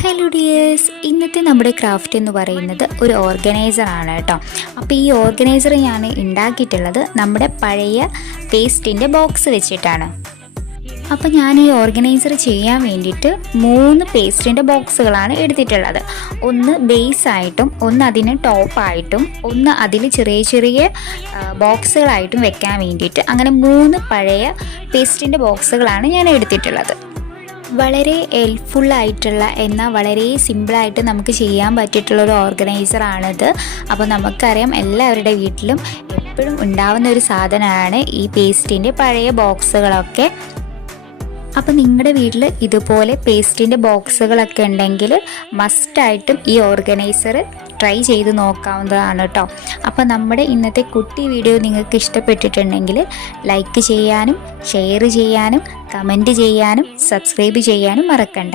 Hello dears, ഇന്നത്തെ നമ്മുടെ craft എന്ന് പറയുന്നത് ഒരു ഓർഗനൈസർ ആണ് കേട്ടോ. അപ്പോൾ ഈ ഓർഗനൈസർ ഞാൻ ഉണ്ടാക്കിയിട്ടുള്ളത് നമ്മുടെ പഴയ പേസ്റ്റിൻ്റെ ബോക്സ് വെച്ചിട്ടാണ്. അപ്പോൾ ഞാൻ ഈ ഓർഗനൈസർ ചെയ്യാൻ വേണ്ടിയിട്ട് 3 പേസ്റ്റിൻ്റെ ബോക്സുകളാണ് എടുത്തിട്ടുള്ളത്. ഒന്ന് ബേസായിട്ടും, ഒന്ന് അതിന് ടോപ്പായിട്ടും, ഒന്ന് അതിൽ ചെറിയ ചെറിയ ബോക്സുകളായിട്ടും വെക്കാൻ വേണ്ടിയിട്ട്, അങ്ങനെ 3 പഴയ പേസ്റ്റിൻ്റെ ബോക്സുകളാണ് ഞാൻ എടുത്തിട്ടുള്ളത്. വളരെ ഹെൽപ്ഫുള്ളായിട്ടുള്ള എന്നാൽ വളരെ സിമ്പിളായിട്ട് നമുക്ക് ചെയ്യാൻ പറ്റിയിട്ടുള്ളൊരു ഓർഗനൈസറാണിത്. അപ്പോൾ നമുക്കറിയാം എല്ലാവരുടെ വീട്ടിലും എപ്പോഴും ഉണ്ടാവുന്ന ഒരു സാധനമാണ് ഈ പേസ്റ്റിൻ്റെ പഴയ ബോക്സുകളൊക്കെ. അപ്പോൾ നിങ്ങളുടെ വീട്ടിൽ ഇതുപോലെ പേസ്റ്റിൻ്റെ ബോക്സുകളൊക്കെ ഉണ്ടെങ്കിൽ മസ്റ്റായിട്ടും ഈ ഓർഗനൈസർ ട്രൈ ചെയ്ത് നോക്കാവുന്നതാണ് കേട്ടോ. അപ്പോൾ നമ്മുടെ ഇന്നത്തെ കുട്ടി വീഡിയോ നിങ്ങൾക്ക് ഇഷ്ടപ്പെട്ടിട്ടുണ്ടെങ്കിൽ ലൈക്ക് ചെയ്യാനും ഷെയർ ചെയ്യാനും കമൻറ്റ് ചെയ്യാനും സബ്സ്ക്രൈബ് ചെയ്യാനും മറക്കണ്ട.